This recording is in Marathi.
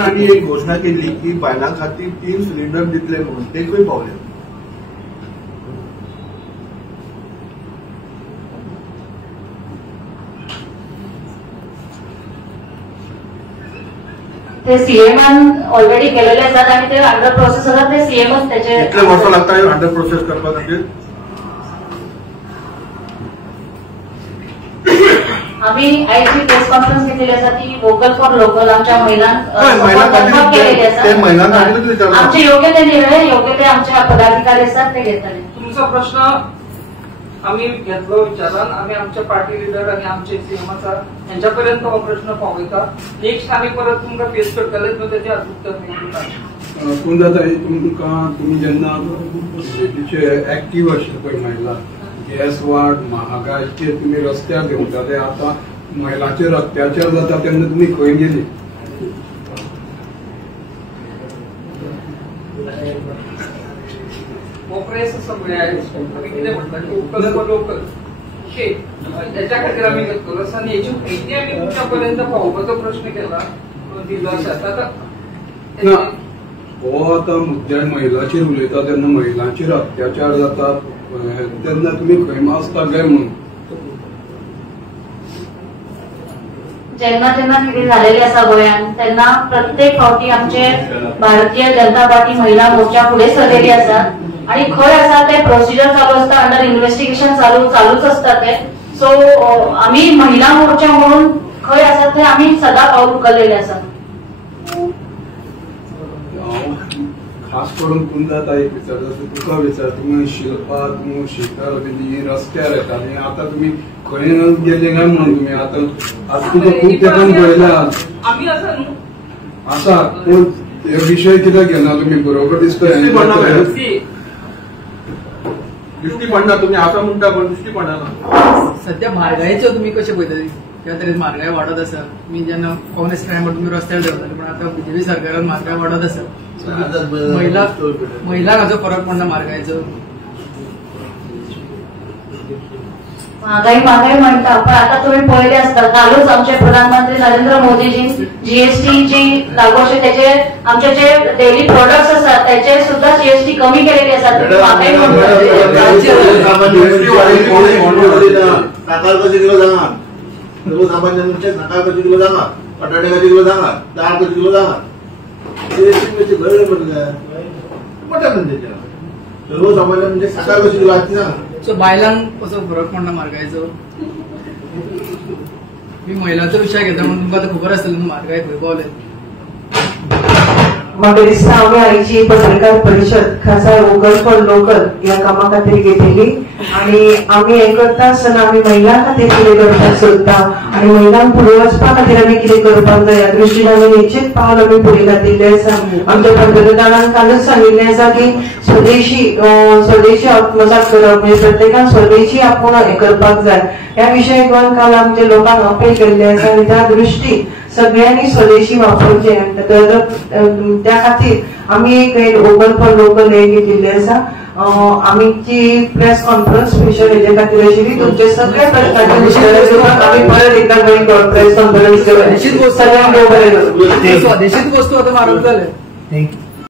आम्ही एक घोषणा केली की बायलां खातीर 3 सिलिंडर दितले म्हणून ते खंय पावले? ते सीएमन ऑलरेडी केलेले असतात आणि ते अंडर प्रोसेस असतात. ते सीएमच त्याचे कितले वर्सां लागतात अंडर प्रोसेस करपा खातीर? आम्ही आयची प्रेस कॉन्फरन्स घेतलेली असा ती वोकल फॉर लोकल आमच्या महिलांक केलेली असतात. आमचे योग्य ते निर्णय योग्य ते आमच्या पदाधिकारी असतात ते घेतले. तुमचा प्रश्न आम्ही घेतलो विचारान आम्ही आमच्या पार्टी लिडर आणि आमचे सीएमचा यांच्यापर्यंत हो प्रश्न पावयता. नेक्स्ट आम्ही परत तुमका फेस करतले तो त्याचे उत्तर मेळटा. पूण जाता तुमकां तुमी जेन्ना एक्टिव्ह आशिल्ले पळय महिला गॅस वाड महागायचे तुम्ही रस्त्यार देंवता ते आता महिलांचेर अत्याचार जाता तेन्ना तुमी खंय गेली? प्रेस सगळे आम्ही किती म्हटलं की वोकल लोकल त्याच्या खातीर आम्ही घेतलो आणि याची माहिती आम्ही तुमच्यापर्यंत पावोवपाचो प्रश्न केला दिलो आसा. हो आता मुद्द्यार महिलांचेर उलयता तेन्ना महिलांचेर अत्याचार जाता तेन्ना तुमी खंय मागता काय म्हणून? जेन्ना जेन्ना कितें झालेली आसा गोंयांत तेन्ना प्रत्येक फावटी आमचे भारतीय जनता पार्टी महिला मोर्चा फुडें सरलेली आसात आणि खंय आसा ते प्रोसिजर चालू असता अंडर इन्व्हेस्टिगेशन चालूच असता ते. सो आम्ही महिला मोर्चा म्हणून खंय आसा ते आम्ही सदा पावल उखललेले आसात. खास करून पुंजाता एक विचारता तुका विचार तुम्ही शिल्पा तुम्ही शिकार बी रस्त्यार येता आणि आता तुम्ही खंय गेले काय म्हणून तुम्ही आता तुका खूप ठिकाणी पळयला आसा पूण हे विषय कित्याक घेना तुम्ही बरोबर दिसता दृष्टी पडना तुम्ही आता म्हणटा पण दृष्टी पडना. सध्या म्हारगायेचो तुम्ही कशें पळयता? त्या तरेन म्हारगाय वाडत आसा. मी जेन्ना काँग्रेस टायमार तुम्ही रस्त्यार देंवताले पण आता बीजेपी सरकारान म्हारगाय वाडत आसा. महिलांक हाचो फरक पडना म्हारगायेचो? महागाई म्हणता पण आता तुम्ही पळयले आसता कालूच आमचे प्रधानमंत्री नरेंद्र मोदीजी जीएसटी जी लागू असे त्याचे आमचे जे डेली प्रोडक्ट्स असतात त्याचे सुद्धा जीएसटी कमी केलेली असतात. महागाई साखर कशी किलो सांगा, सर्वसामान्यांचे साखर कशी किलो सांगा, बटाटे कशी किलो सांगा, डाळ कशी किलो सांगा. जीएसटी बरे पडटा सर्वसामान्य म्हणजे साखर कशी किलो ती सांगा. सो बायलांक कसो फरक पडना म्हारगायचो? मी महिलांचो विषय घेता म्हणून तुमकां आतां खबर आसतलें म्हारगाय खंय पावले. म्हाका दिसता आमी आयची पत्रकार परिशद खासा वोकल फॉर लोकल ह्या कामा खातीर घेतिल्ली आणि आमी हें करता आसतना आमी महिलां खातीर कितें करपाक सोदता आणि महिलांक फुडें वचपा खातीर आमी कितें करपाक जाय ह्या दृश्टीन आमी निश्चित पावल आमी फुडें घातिल्लें आसा. आमच्या पंतप्रधानान कालच सांगिल्लें आसा की स्वदेशी आत्मसात करप म्हणजे प्रत्येकान स्वदेशी आपूण हें करपाक जाय. ह्या विशयाक काल आमच्या लोकांक अपील केल्लें आसा आणि त्या दृश्टीन सगळ्यांनी स्वदेशी वापरचे त्या खातीर आमी एक वोकल फॉर लोकल हे घेतिल्ले आसा. आमची प्रेस कॉन्फरन्स स्पेशल हेजे खातीर आशिल्ली. तुमचे सगळे प्रश्नांचे उत्तर दिवपाक आमी परत एकदा प्रेस कॉन्फरन्स सगळ्यांक बरें स्वदेशीत वस्तू आता मारूंक जाले.